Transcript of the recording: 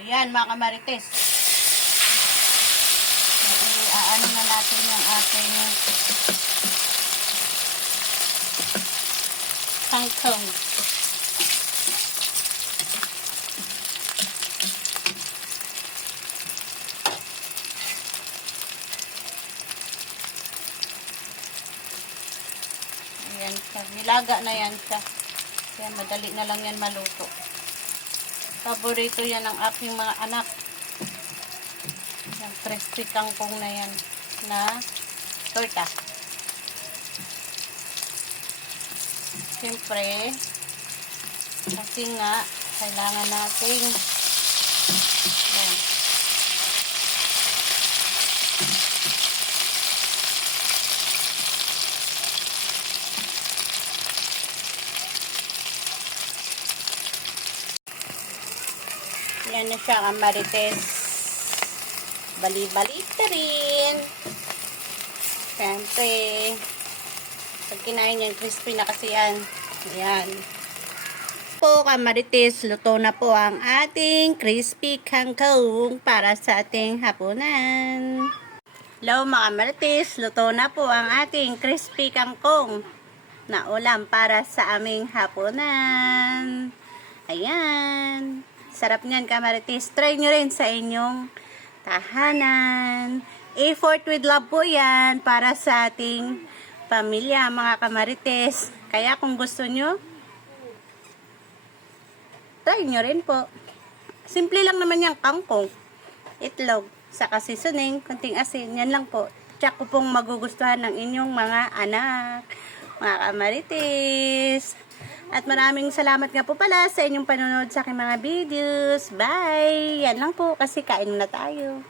Ayan, mga kamarites. Aano na natin yung ating kangkong. Ayan siya. Nilaga na yan siya. Kaya madali na lang yan maluto. Paborito yan ng aking mga anak. Yung crispy kangkong na yan na torta. Siyempre, kasi nga, kailangan natin yan. Yan na siya, kamarites. Bali-balita rin. Siyempre, pag kinain yan, crispy na kasi yan. Ayan. Po, kamarites, luto na po ang ating crispy kangkong para sa ating hapunan. Hello, mga kamarites, luto na po ang ating crispy kangkong na ulam para sa aming hapunan. Ayan. Sarap niyan, kamarites. Try nyo rin sa inyong tahanan. Effort with love po yan para sa ating pamilya, mga kamarites. Kaya kung gusto nyo, try nyo rin po. Simple lang naman yung kangkong. Itlog, saka seasoning, kunting asin. Yan lang po. Tsak ko pong magugustuhan ng inyong mga anak, mga kamarites. At maraming salamat nga po pala sa inyong panonood sa aking mga videos. Bye! Yan lang po kasi kain na tayo.